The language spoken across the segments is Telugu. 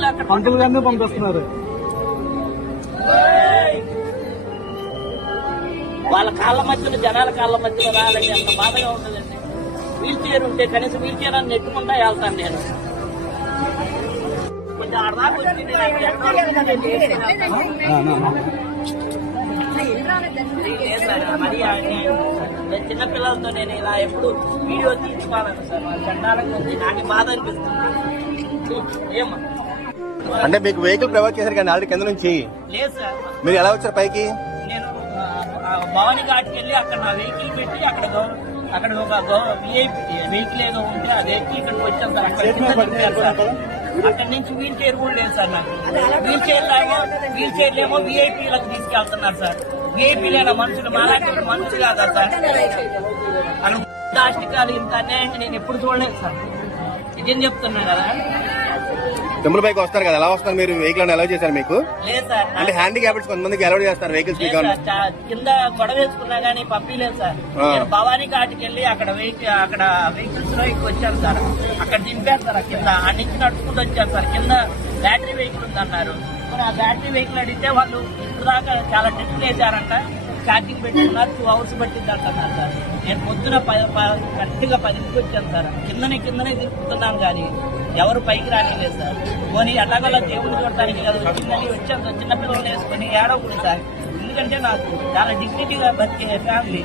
పంతులు గారిని పంపిస్తున్నారు. వాళ్ళ కాళ్ళ మధ్యలో, జనాల కాళ్ళ మధ్యలో రాలని అంత బాధగా ఉంటుందండి. వీల్ చైర్ ఉంటే కనీసం వీల్ చైర్ అని నెట్టుకుంటా వెళ్తాను నేను. కొంచెం అడదాకా వచ్చి మరి చిన్నపిల్లలతో నేను ఇలా ఎప్పుడు వీడియో తీసుకోవాలను సార్. చండాలంగా ఉంది, నాకు బాధ అనిపిస్తుంది. ఏమా అంటే మీకు వెహికల్ ప్రొవైడ్ చేశారు కానీ ఆల్రెడీ కింద నుంచి లేదు సార్. మీరు ఎలా వచ్చారు పైకి? నేను భవానీ ఘాట్కి వెళ్ళి అక్కడ నా వెహికల్ పెట్టి అక్కడ ఒక విఐపీ వెహికల్ ఏదో ఉంటే ఆ వెహికల్ ఇక్కడికి వచ్చాను సార్. అక్కడి నుంచి వీల్ చైర్ కూడా లేదు సార్. నాకు వీల్ చైర్లు ఏమో విఐపీలకు తీసుకెళ్తున్నారు సార్. విఐపీలైన మనుషులు మాలాంటి మనుషులు కాదా సార్? అక్కడ దాష్టికాలు ఇంత అన్యాయంగా నేను ఎప్పుడు చూడలేదు సార్. ఇదేం చెప్తున్నా కదా. టెంపుల్ పైకి వస్తారు కదా, ఎలా వస్తారు మీరు? వెహికల్ అలౌ చేశారు మీకు? లేదు సార్. అంటే హ్యాండిక్యాప్డ్స్ కొంతమందికి అలౌ చేస్తారు వెహికల్స్. కింద గొడవ వేసుకున్నా గానీ పంపించలేదు సార్. నేను భవానీ ఘాట్కి వెళ్ళి అక్కడ వెహికల్స్ లో వచ్చాను సార్. అక్కడ దింపేస్తారు కింద. ఆ నుంచి నడుచుకుంటూ వచ్చారు సార్. కింద బ్యాటరీ వెహికల్ ఉందన్నారు. మరి ఆ బ్యాటరీ వెహికల్ అడిగితే వాళ్ళు ఇప్పుడు దాకా చాలా టెస్ట్లు వేసారంట. ఛార్జింగ్ పెట్టుకున్నారు, 2 hours పట్టింది అంటున్నారు సార్. నేను పొద్దున కరెక్ట్గా 10కి వచ్చాను సార్. కిందనే తిరుగుతున్నాను కానీ ఎవరు పైకి రానిలేదు సార్. పోనీ ఎలాగోలా దేవుడు చూడటానికి కదా వచ్చిందని వచ్చాను సార్. చిన్నపిల్లలు వేసుకొని ఏడవకూడదు సార్. ఎందుకంటే నాకు చాలా డిగ్నిటీగా బతికే ఫ్యామిలీ.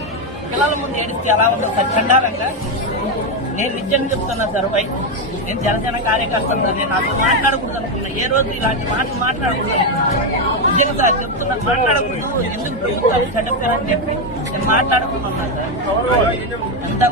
పిల్లల ముందు ఏడిస్తే ఎలా ఉండదు సార్ చండాలంగా. నేను నిజంగా చెప్తున్నా సార్. నేను జనసేన కార్యకర్తను సార్. నేను నాతో మాట్లాడకూడదు అనుకున్నా. ఏ రోజు ఇలాంటి మాటలు మాట్లాడకూడదు నిజంగా సార్ చెప్తున్నా. మాట్లాడకూడదు, ఎందుకు ప్రభుత్వాలు సెటప్ అని చెప్పి నేను మాట్లాడుకున్నాను సార్. అంత